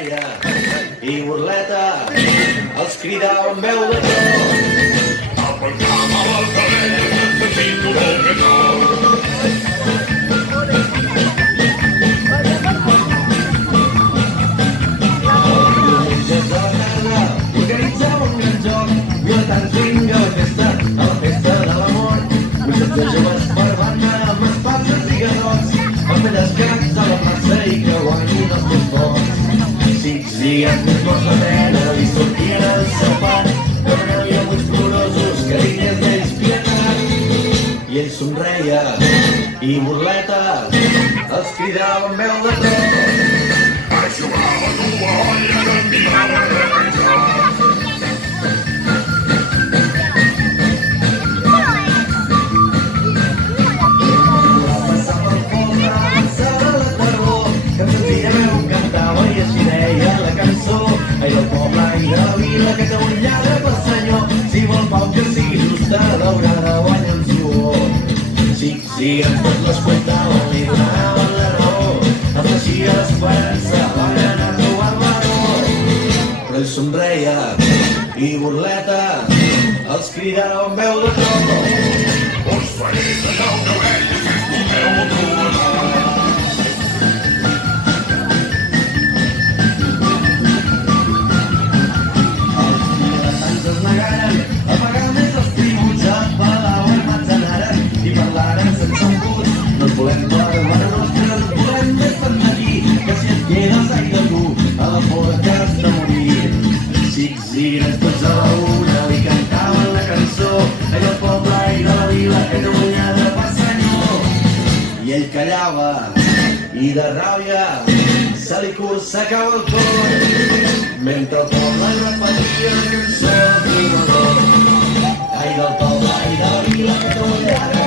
somreia i burleta els cridava amb veu de tro. Aguantava les orelles, necessito molt més or. Organitzava un gran joc, violentants vinga a la festa de l'amor. Grups de joves per banda, amb espases i garrots, els pellescats a la plaça i que guanyin els teus vots. Zigzigats més morts de pena li sortien el sopat, però no hi havia uns plorosos cariners d'ells pietat. I ell somreia i burleta els cridava amb veu de tro. Jugava a tua olla que em mirava de menjar. Passava el poble, passava la tardor, que amb senzilla veu cantava i així deia la cançó. Ai del poble, ai de la vila, que té un lladre pel senyor, si vol pau que sigui justa, daurada guanya en suor. Sí, en tots les cuentaven, li donaven la raó, afegia l'esperança, van anar a trobar l'amor. Però ell somreia i burleta els cridava amb veu de tro. Us faré tallar una orella si escolteu el trobador. Els vilatans es negaren a pagar més els tributs, a Palau i Manzanares, i parlaren sense embut. No ens volem per la nostra, ens volem més per aquí, que si et quedes ai de tu, a la por que has de morir. Zigzigres tots a la una li cantaven la cançó, ai del poble, ai de la vila, que té un lladre per senyor. I ell callava, i de ràbia se li corsecava el cor, mentre el poble repetia la cançó del trobador. Ai del poble, ai de la vila, que té un lladre